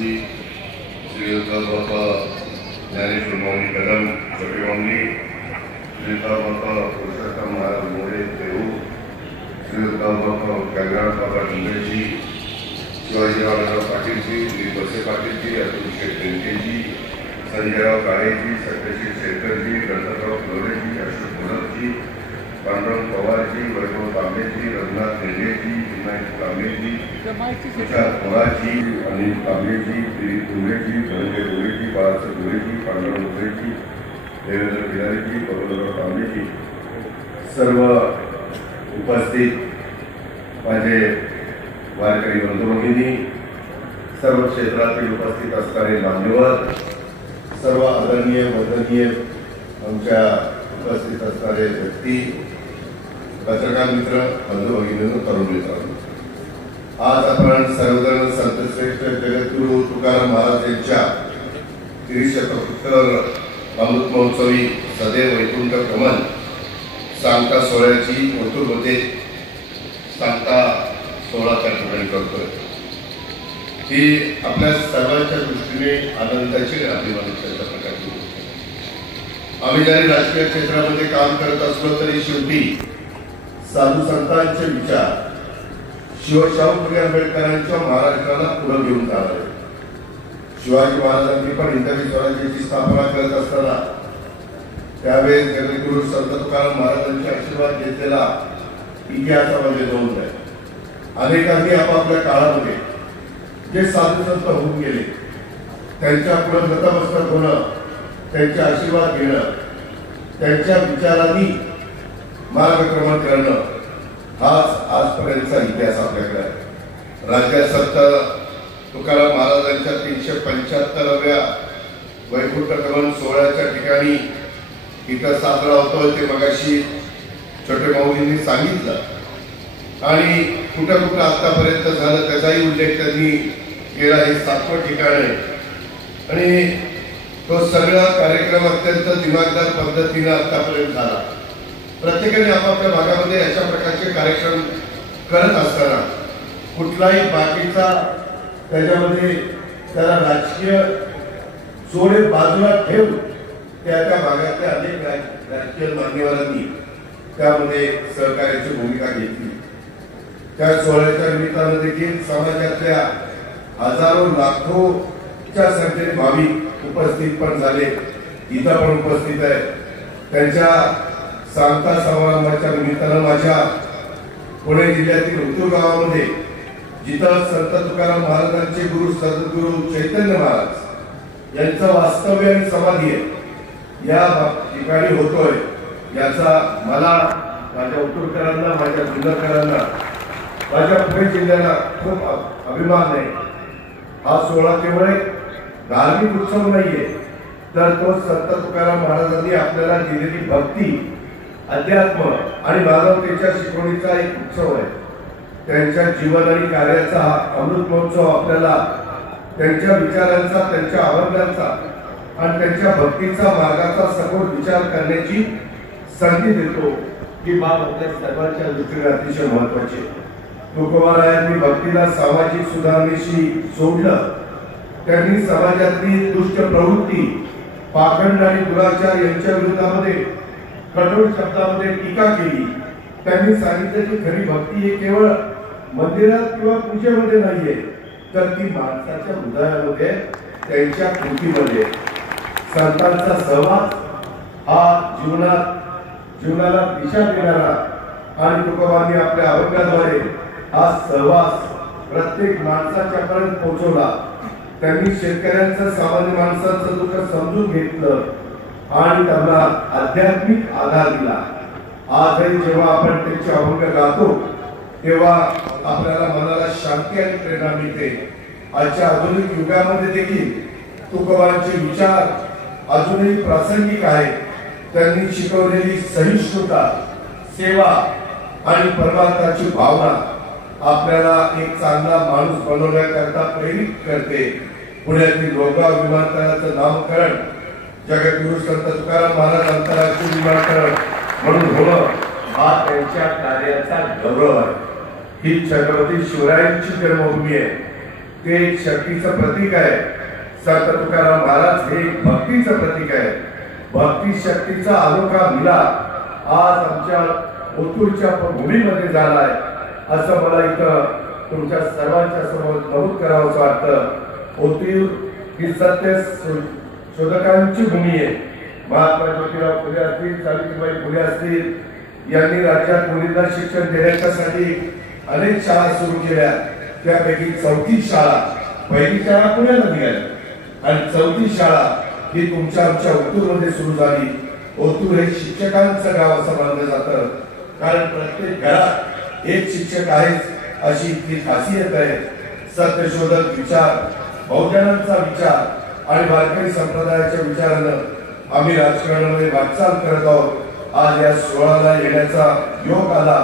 जी श्रीयुता बाबा ज्ञानेश्वर माऊली कदम छोटे माऊली, श्रीयुता बाबा पुरुषोत्तम महाराज मोरे देऊ, श्रीयुता बाबा गंगाराम बाबा डोंगरेजी, शिवाजीराव पाटीलजी, दिलीप पाटीलजी, अतुल शेठ बेनकेजी, संजयराव काळेजी, सत्यशील शेखरजी, गणपतराव फ्लोरेजी, अशोक गुलाबजी, पांडुरंग पवारजी, वैभव कांबळेजी, रघुनाथ रेड्डीजी, विनायक कांबळेजी, तुषार पवारजी, अनिल कांबळेजी, दिलीप डोंगरेजी, धनंजय डोंगरेजी, बाळासाहेब डोंगरेजी, पांडुरंग डोंगरेजी, देवेंद्र बिहारीजी, बबनराव कांबळेजी, सर्व उपस्थित माझे वारकरी बंधू भगिनी, सर्व क्षेत्रातील उपस्थित असणारे मान्यवर, सर्व आदरणीय वंदनीय आमच्या उपस्थित असणारे व्यक्ती, पत्रकार मित्र, बंधू भगिनींनो, तरुण मित्रांनो, आज आपण सर्वजण संतश्रेष्ठ जगद्गुरु तुकाराम महाराज यांच्या त्रिशतकोत्तर अमृत महोत्सवी सदैव वैकुंठ गमन सांगता सोहळ्याची ओतूरमध्ये सांगता सोहळ्याच्या ठिकाणी करतोय। ही आपल्या सर्वांच्या दृष्टीने आनंदाची अभिमानाची प्रकारची गोष्ट आहे। आम्ही जरी राजकीय क्षेत्रामध्ये काम करत असलो तरी शेवटी साधू संतांचे विचार शिवशाहू फुले आंबेडकरांच्या महाराष्ट्राला पुढे घेऊन जाणार आहे। शिवाजी महाराजांनी पण हिंदवी स्वराज्याची स्थापना करत असताना त्यावेळेस जगद्गुरु संत तुकाराम महाराजांचे आशीर्वाद घेतलेला इतिहासामध्ये नोंद आहे। अनेकांनी आपापल्या काळामध्ये जे साधू संत होऊन गेले त्यांच्या पुढे नतमस्तक होणं, त्यांचे आशीर्वाद घेणं, त्यांच्या विचारांनी मार्गक्रमण करणं हाच आजपर्यंतचा इतिहास आपल्याकडे आहे। राज्यात संत तुकाराम महाराजांच्या 375व्या वैकुंठ गमन सोहळ्याच्या ठिकाणी इथं साजरा होतोय ते मगाशी छोटे माऊलींनी सांगितलं आणि कुठं कुठं आतापर्यंत झालं त्याचाही उल्लेख त्यांनी केला। हे 7वं ठिकाण आहे आणि तो सगळा कार्यक्रम अत्यंत दिमागदार पद्धतीने आतापर्यंत झाला। प्रत्येकाने आपापल्या भागामध्ये अशा प्रकारचे कार्यक्रम करत असताना कुठलाही बाकीचा त्याच्यामध्ये त्याला राजकीय जोडे बाजूला ठेवून त्या भागातल्या अनेक राजकीय मान्यवरांनी त्यामध्ये सहकार्याची भूमिका घेतली। त्या सोहळ्याच्या निमित्तानं देखील समाजातल्या हजारो लाखोच्या संख्येने भाविक उपस्थित पण झाले, इथं पण उपस्थित आहे। त्यांच्या सांगता समारंभाच्या निमित्तानं माझ्या पुणे जिल्ह्यातील उत्तूर गावामध्ये जिथं संत तुकाराम महाराजांचे गुरु सद्गुरु चैतन्य महाराज यांचं वास्तव्य आणि समाधी आहे या ठिकाणी होतोय, याचा मला माझ्या उत्तूरकरांना, माझ्या जुन्नरकरांना, माझ्या पुणे जिल्ह्याला खूप अभिमान आहे। हा सोहळा केवळ एक धार्मिक उत्सव नाहीये, तर तो संत तुकाराम महाराजांनी आपल्याला दिलेली भक्ती, अध्यात्म आणि मानवतेच्या शिकवणीचा एक उत्सव आहे। त्यांच्या जीवन आणि कार्याचा अमृत महोत्सव आपल्याला त्यांच्या विचारांचा, त्यांच्या अभंगांचा आणि त्यांच्या भक्तीचा मार्गाचा सखोल विचार करण्याची संधी देतो, ही बाब आपल्या सर्वांच्या दृष्टीने अतिशय महत्वाची आहे। तुकोबारायांनी भक्तीला सामाजिक सुधारणेशी जोडलं। त्यांनी समाजातली दुष्ट प्रवृत्ती, पाखंड आणि दुराचार यांच्या विरोधामध्ये कठोर शब्दामध्ये टीका केली। त्यांनी सांगितलं की खरी भक्ती हे केवळ मंदिरात किंवा पूजेमध्ये नाहीये, तर ती माणसाच्या हृदयामध्ये, त्यांच्या कृतीमध्ये। संतांचा सहवास हा जीवनाला दिशा देणारा आणि तुकोबांनी आपल्या अभंगाद्वारे हा सहवास प्रत्येक माणसाच्या पर्यंत पोहोचवला। त्यांनी शेतकऱ्यांचं, सामान्य माणसाचं दुःख समजून घेतलं आणि त्यांना आध्यात्मिक आधार दिला। आजही जेव्हा आपण त्यांचे अभंग गातो तेव्हा आपल्याला मनाला शांती आणि प्रेरणा मिळते। आजच्या आधुनिक युगामध्ये देखील तुकोबांचे विचार अजूनही प्रासंगिक आहेत। त्यांनी शिकवलेली सहिष्णुता, सेवा आणि परमार्थाची भावना आपल्याला एक चांगला माणूस बनवण्याकरता प्रेरित करते। पुण्यातील लोहगाव विमानतळाचं नामकरण जगद्गुरु संत तुकाराम महाराज आंतरराष्ट्रीय विमानतळ म्हणून होणं हा त्यांच्या कार्याचा गौरव आहे। ही छत्रपती शिवरायांची जन्मभूमी आहे। ते एक शक्तीचं प्रतीक आहे. संत तुकाराम महाराज हे भक्तीचं प्रतीक आहे. भक्ती शक्तीचा अनोखा मिलाप आज आमच्या ओतूरच्या भूमीमध्ये झालाय असं मला इथं तुमच्या सर्वांच्या समोर नमूद करावंसं वाटतं. ओतूर ही सत्य शोधकांची भूमी आहे. महात्मा ज्योतिराव फुले असतील, सावित्रीबाई फुले असतील यांनी राज्यात मुलींना शिक्षण देण्यासाठी अनेक शाळा सुरू केल्या. त्यापैकी 34 शाळा, पहिली शाळा पुण्याला निघाली आणि 34 शाळा ही तुमच्या आमच्या ओतूरमध्ये सुरू झाली. ओतूर हे शिक्षकांचं गाव असं मानलं जातं, कारण प्रत्येक घरात एक शिक्षक आहेच अशी इतकी खासियत आहे. सत्यशोधक विचार, बहुजनांचा विचार आणि वारकरी संप्रदायाच्या विचारानं आम्ही राजकारणामध्ये वाटचाल करत आहोत. आज या सोहळ्याला येण्याचा योग आला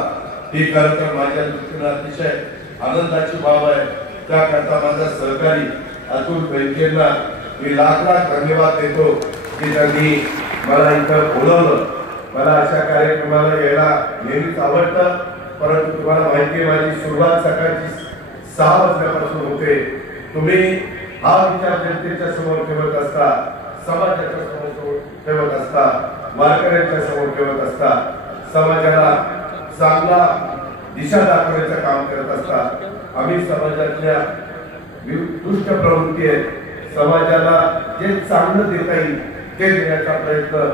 ही खरं तर माझ्या दृष्टीने अतिशय आनंदाची बाब आहे. त्याकरता माझा सहकारी अतुल बेनकेंना मी लाख लाख धन्यवाद देतो की त्यांनी मला इथं बोलवलं. मला अशा कार्यक्रमाला यायला नेहमीच आवडतं, परंतु तुम्हाला माहिती आहे माझी सुरुवात सकाळची 6 वाजल्यापासून होते. तुम्ही हा विचार जनतेच्या समोर ठेवत असता, समाजाच्या समोर ठेवत असता, वारकऱ्यांच्या समोर ठेवत असता, समाजाला चांगला दिशा दाखवण्याचं काम करत असता. आम्ही समाजातल्या दुष्ट प्रवृत्ती आहेत, समाजाला जे चांगलं देता येईल ते देण्याचा प्रयत्न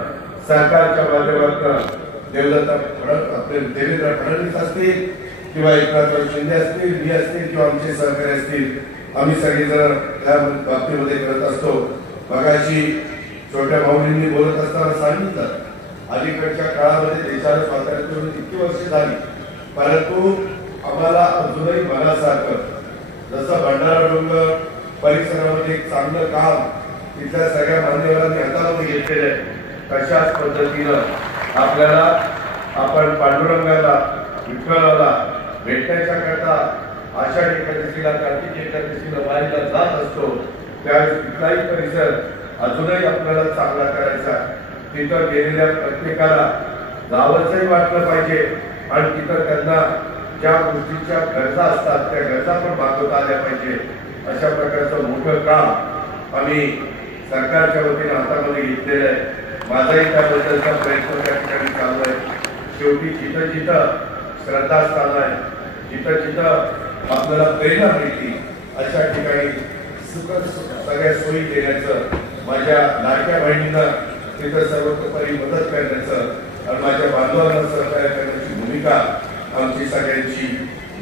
सरकारच्या माध्यमातून देवेंद्र फडणवीस असतील किंवा एकनाथ शिंदे असतील, मी असतील किंवा आमचे सहकारी असतील, आम्ही सगळेजण त्या बाबतीमध्ये करत असतो. मगाशी छोट्या माऊलींनी बोलत असताना सांगितलं, अलीकडच्या काळामध्ये देशाला स्वातंत्र्य मिळून किती वर्ष झाली, परंतु आम्हाला अजूनही मनासारखं जसं भंडारा डोंगर परिसरामध्ये एक चांगलं काम तिथल्या सगळ्या मान्यवरांनी हातामध्ये घेतलेलं आहे, तशाच पद्धतीनं आपल्याला आपण पांडुरंगाला विठ्ठलाला भेटण्याच्या करता आषाढी एकादशीला, कार्तिक एकादशीला वारीला जात असतो. त्यावेळेस तिथलाही परिसर अजूनही आपल्याला चांगला करायचा. तिथं गेलेल्या प्रत्येकाला जावंसही वाटलं पाहिजे आणि तिथं त्यांना ज्या गोष्टीच्या गरजा असतात त्या गरजा पण भागवता आल्या पाहिजे. अशा प्रकारचं मोठं काम आम्ही सरकारच्या वतीने हातामध्ये घेतलेलं आहे. माझाही त्याबद्दलचा प्रयत्न त्या ठिकाणी चालू आहे. शेवटी जिथं जिथं श्रद्धास्थान आहे, जिथं जिथं आपल्याला प्रेरणा मिळते अशा ठिकाणी सगळ्या सोयी देण्याचं, माझ्या लाडक्या बहिणींना तिथं सर्वतोपरी मदत करण्याचं आणि माझ्या बांधवांना सहकार्य करण्याची भूमिका आमची सगळ्यांची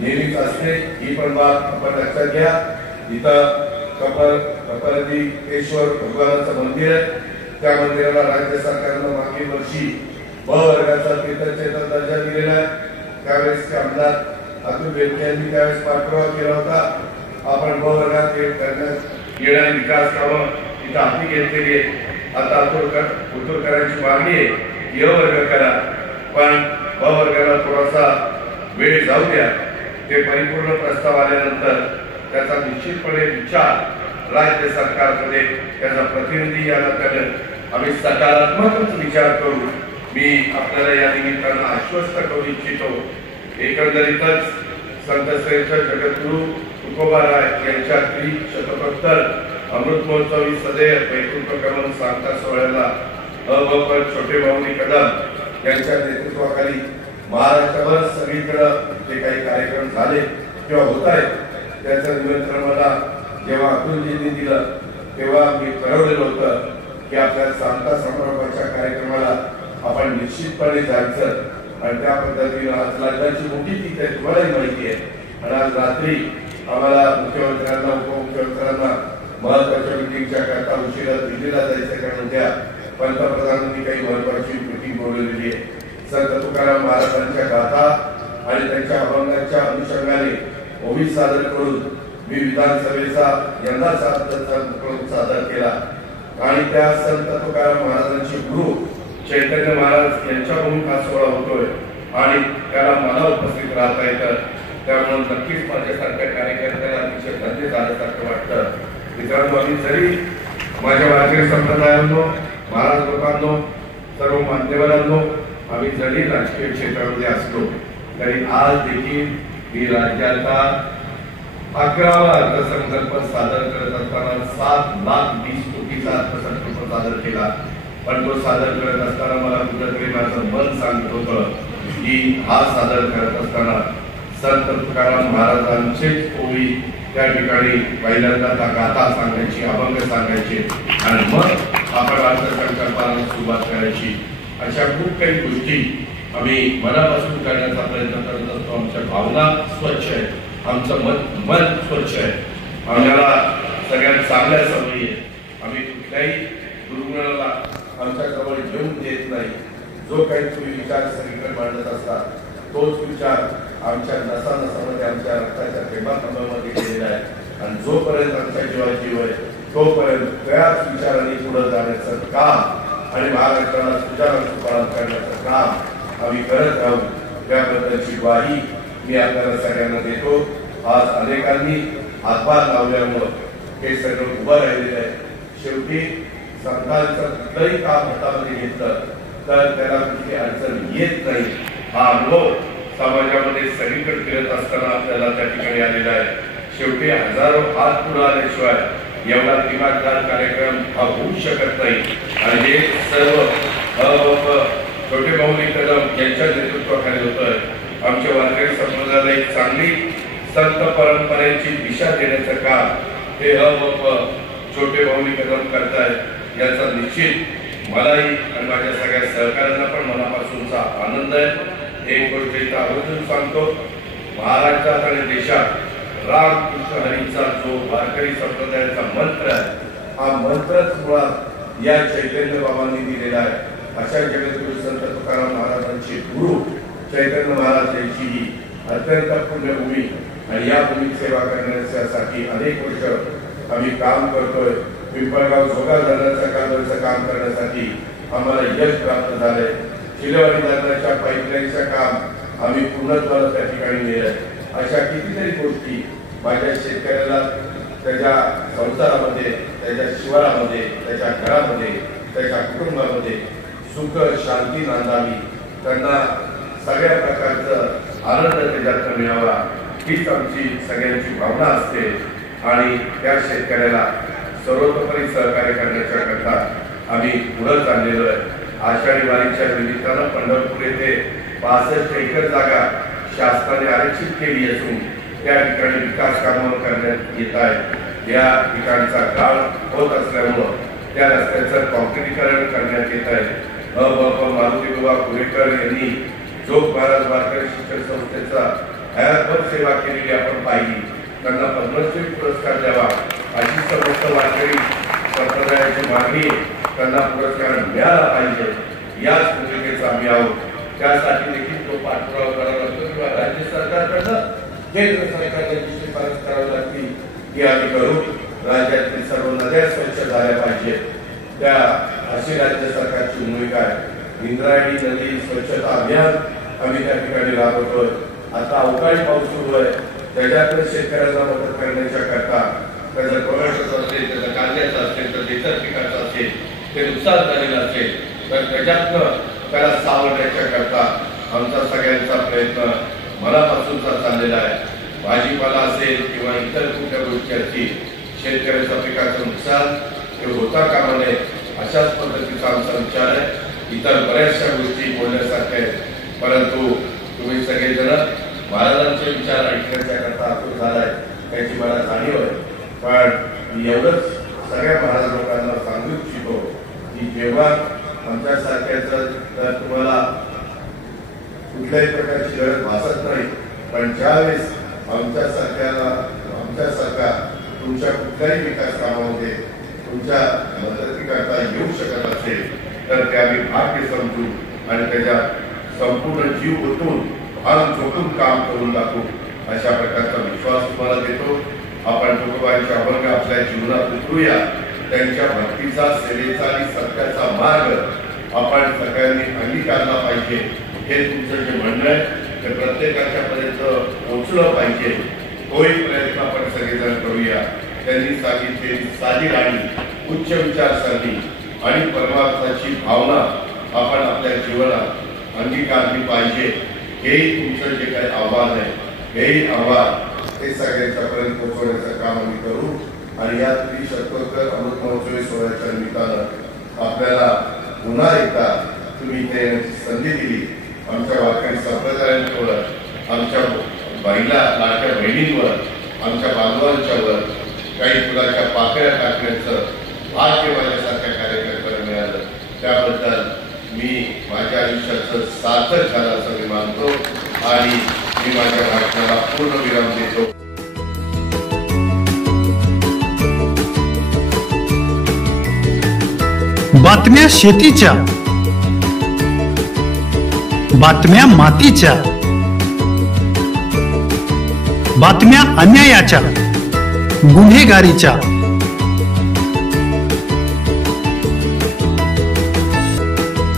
नेहमीच असते. ही पण बाब आपण लक्षात घ्या. इथं कपालदीपेश्वर भगवानाचं मंदिर आहे. त्या मंदिराला राज्य सरकारनं मागील वर्षी ब वर्गाचा तीर्थक्षेत्र दर्जा दिलेला आहे. त्यावेळेस आमदार अतुल बेनके यांनी त्यावेळेस पाठपुरावा केला होता. आपण ब वर्गात करण्यात येणारी विकास कामं इथं हाती घेतलेली आहे. आता ओतूरकरांची मागणी आहे की य वर्ग करा, पण ब वर्गाला थोडासा वेळ जाऊ द्या. ते परिपूर्ण प्रस्ताव आल्यानंतर त्याचा निश्चितपणे विचार राज्य सरकारमध्ये त्याचा प्रतिनिधी या नात्याने आम्ही सकारात्मकच विचार करू. मी आपल्याला या निमित्तानं आश्वस्त करू इच्छितो. एकंदरीतच संतश्रेष्ठ जगद्गुरु तुकोबाराय यांच्या त्रिशतकोत्तर अमृत महोत्सवी सदैव वैकुंठ गमन सांगता सोहळ्याला अ छोटे माऊली कदम यांच्या नेतृत्वाखाली महाराष्ट्रभर सगळीकडे जे काही कार्यक्रम झाले किंवा होत आहेत त्याचं निमंत्रण मला जेव्हा अतुलजींनी दिलं तेव्हा मी ठरवलेलं होतं की आपल्या सांगता समारंभाच्या कार्यक्रमाला आपण निश्चितपणे जायचं आणि त्या पद्धतीनं आज लग्नाची मोठी तीच आहे, तुम्हालाही माहिती आहे. आणि आज रात्री आम्हाला मुख्यमंत्र्यांना उपमुख्यमंत्र्यांना महत्वाच्या मिटिंगच्या करता उशिरा दिल्लीला जायचं, कारण उद्या पंतप्रधानांनी काही महत्वाची मिटिंग बोलवलेली आहे. संत तुकाराम महाराजांच्या गाथा आणि त्यांच्या अभंगाच्या अनुषंगाने ओवी सादर करून मी विधानसभेचा यंदा सादर केला आणि त्या संत तुकाराम महाराजांचे गुरु चैतन्य महाराज यांच्याकडून हा सोहळा होतोय आणि त्याला मला उपस्थित राहता येतं. त्यामुळे नक्कीच माझ्यासारख्या कार्यकर्त्याला अतिशय धन्य झाल्यासारखं वाटतं. मित्रांनो, आम्ही जरी माझ्या वारकरी संप्रदायांनो, महाराज लोकांनो, सर्व मान्यवरांनो, आम्ही जरी राजकीय क्षेत्रामध्ये असलो तरी आज देखील मी राज्याचा 11वा अर्थसंकल्प सादर करत असताना 7,20,00,000 कोटीचा अर्थसंकल्प सादर केला. पण तो सादर करत असताना मला कुठेतरी माझं मन सांगत होतं की हा सादर करत असताना संत तुकाराम महाराजांचेच ओळी त्या ठिकाणी पहिल्यांदा त्या गाथा सांगायची, अभंग सांगायचे आणि मग आपण अर्थसंकल्पाला सुरुवात करायची. अशा खूप काही गोष्टी आम्ही मनापासून करण्याचा प्रयत्न करत असतो. आमच्या भावना स्वच्छ आहेत, आमचं मन स्वच्छ आहे, आम्हाला सगळ्यात चांगल्या सवयी आहे. आम्ही कुठल्याही दुर्गुणाला आमच्या जवळ घेऊन देत नाही. जो काही तुम्ही विचार सगळीकडे मांडत असतात तोच विचार आमच्या नसानसामध्ये आमच्या रक्ताच्या थेंबाथेंबामध्ये गेलेला आहे. आणि जोपर्यंत आमच्या जीवात जीव आहे तोपर्यंत त्याच विचारांनी पुढे जाण्याचं काम आणि महाराष्ट्राला सुचारू करण्याचं काम आम्ही करत राहू. त्याबद्दलची ग्वाही मी आपल्याला सगळ्यांना देतो. आज अनेकांनी हातभार लावल्यामुळं हे सगळं उभं राहिलेलं आहे. शेवटी संतांचं कुठलंही काम हातामध्ये घेतलं तर त्याला कुठली अडचण येत नाही. हा अनुभव समाजामध्ये सगळीकडे फिरत असताना आपल्याला त्या ठिकाणी आलेला आहे. शेवटी हजारो हात पुढे आल्याशिवाय एवढा दिमागदार कार्यक्रम हा होऊ शकत नाही. आणि हे सर्व छोटे भाऊनी कदम यांच्या नेतृत्वाखाली होतंय. आमच्या वारकरी संप्रदायाला एक चांगली संत परंपरेची दिशा देण्याचं काम हे छोटे भाऊनी कदम करतायत. याचा निश्चित मलाही आणि माझ्या सगळ्या सहकाऱ्यांना पण मनापासूनचा आनंद आहे. एक गोष्ट इथं आवर्जून सांगतो, महाराष्ट्रात आणि देशात रामकृष्ण हरीचा जो वारकरी संप्रदायाचा मंत्र आहे हा मंत्रच मुळात या चैतन्य बाबांनी दिलेला आहे. अशा जगद्गुरु संत तुकाराम महाराजांचे गुरु चैतन्य महाराज यांची ही अत्यंत पुण्यभूमी आणि या भूमीत सेवा करण्यासाठी अनेक वर्ष आम्ही काम करतोय. पिंपळगाव झोगा धरणाच्या कालव्याचं काम करण्यासाठी आम्हाला यश प्राप्त झालंय. चिलेवाडी धरणाच्या पाईपलाईनचं काम आम्ही पूर्णत्वाला त्या ठिकाणी नेलंय. अशा कितीतरी गोष्टी माझ्या शेतकऱ्याला त्याच्या संसारामध्ये, त्याच्या शिवारामध्ये, त्याच्या घरामध्ये, त्याच्या कुटुंबामध्ये सुख शांती नांदावी, त्यांना सगळ्या प्रकारचं आनंद त्याच्यात मिळावा हीच आमची सगळ्यांची भावना असते. आणि त्या शेतकऱ्याला सर्वतोपरी सहकार्य करण्याच्या करता आम्ही पुढे चाललेलो आहे. आषाढी वारीच्या निमित्तानं पंढरपूर येथे 65 एकर जागा शासनाने आरक्षित केली असून त्या ठिकाणी विकास कामं करण्यात येत आहेत. या ठिकाणचा गाळ होत असल्यामुळं त्या रस्त्याचं कॉन्क्रिटीकरण करण्यात येत आहे. मारुती बाबा कुरेकर यांनी जोग महाराज वारकरी शिक्षण संस्थेचा हयातभर सेवा केलेली आपण पाहिली. त्यांना पद्मश्री पुरस्कार द्यावा अशी समस्त वारकरी संप्रदायाची मागणी, त्यांना पुरस्कार मिळाला पाहिजे याच भूमिकेचा आम्ही आहोत. त्यासाठी देखील तो पाठपुरावा करावा लागतो किंवा राज्य सरकारकडनं केंद्र सरकारची शिफारस करावी लागते की आम्ही करू. राज्यातील सर्व नद्या स्वच्छ झाल्या पाहिजे त्या अशी राज्य सरकारची भूमिका आहे. इंद्रायणी नदी स्वच्छता अभियान आम्ही त्या ठिकाणी राबवतोय. आता अवकाळी पाऊस सुरू आहे, त्याच्यातून शेतकऱ्यांना मदत करण्याच्या करता त्याचं टोमॅटोचं असेल, त्याचं कांद्याचं असेल, तर इतर पिकाचं असेल, ते नुकसान झालेलं असेल तर त्याच्यातनं त्याला सावरण्याच्या करता आमचा सगळ्यांचा प्रयत्न मनापासूनचा चाललेला आहे. भाजीपाला असेल किंवा इतर कुठल्या गोष्टी असतील, शेतकऱ्याच्या पिकाचं नुकसान हे होता कामा नये अशाच पद्धतीचा आमचा विचार आहे. इतर बऱ्याचशा गोष्टी बोलण्यासारख्या आहेत, परंतु तुम्ही सगळेजण महाराजांचे विचार ऐकण्याच्या करता आतुर झालाय त्याची मला जाणीव आहे. पण एवढंच सगळ्या महाराज लोकांना सांगू इच्छितो की जेव्हा आमच्यासारख्याचं तर तुम्हाला कुठल्याही प्रकारची गरज भासत नाही, पण ज्यावेळेस आमच्यासारखा तुमच्या कुठल्याही विकास कामामध्ये तुमच्या मदतीकरता येऊ शकत असेल तर ते आम्ही भाग्य समजू आणि त्याच्यात संपूर्ण जीव ओतून भान झोकून काम करून दाखवू अशा प्रकारचा विश्वास तुम्हाला देतो. आपण तुकोबांचे अभंग आपल्या जीवनात उतरूया. त्यांच्या भक्तीचा, सेवेचा आणि सत्याचा मार्ग आपण सगळ्यांनी अंगीकारला पाहिजे. हे तुमचं जे म्हणणं आहे ते प्रत्येकाच्या पर्यंत पोहोचलं पाहिजे. तोही प्रयत्न आपण सगळेजण करूया. त्यांनी सांगितलेली साधी राणी, उच्च विचारसरणी आणि परमार्थाची भावना आपण आपल्या जीवनात अंगीकारली पाहिजे. हेही तुमचं जे काही आव्हान आहे हेही आव्हान ते सगळ्यांच्यापर्यंत पोहोचवण्याचं काम आम्ही करू. आणि या त्रिशतकोत्तर अमृत महोत्सवी सोहळ्याच्या निमित्तानं आपल्याला पुन्हा एकदा तुम्ही इथे येण्याची संधी दिली. आमच्या वारकरी संप्रदायांवर, आमच्या बाईला लाडक्या बहिणींवर, आमच्या बांधवांच्यावर काही फुलाच्या पाकळ्या टाकण्याचं भाग्य माझ्यासारख्या कार्यकर्त्यांना मिळालं. त्याबद्दल मी माझ्या आयुष्याचं सार्थक झालं असं मी मानतो आणि मी माझ्या भाषणाला पूर्ण विराम देतो. बातम्या शेतीच्या, बातम्या मातीच्या, बातम्या अन्यायाच्या, गुन्हेगारीच्या,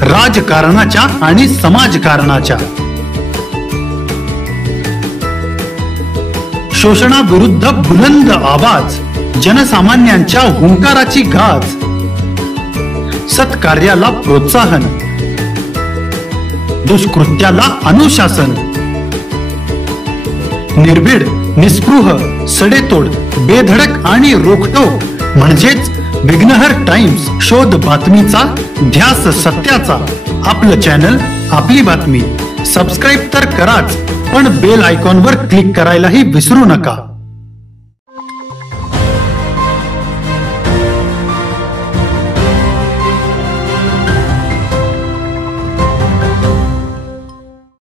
राजकारणाच्या आणि समाजकारणाच्या, शोषणाविरुद्ध बुलंद आवाज, जनसामान्यांच्या हुंकाराची गाज, सत्कार्याला प्रोत्साहन, दुष्कृत्याला अनुशासन, निर्भीड, निस्पृह, सडेतोड, बेधडक आणि रोखटोक म्हणजेच विघ्नहर टाइम्स. शोध बातमीचा, ध्यास सत्याचा. आपलं चॅनल, आपली बातमी. सबस्क्राईब तर कराच, पण बेल आयकॉनवर क्लिक करायलाही विसरू नका.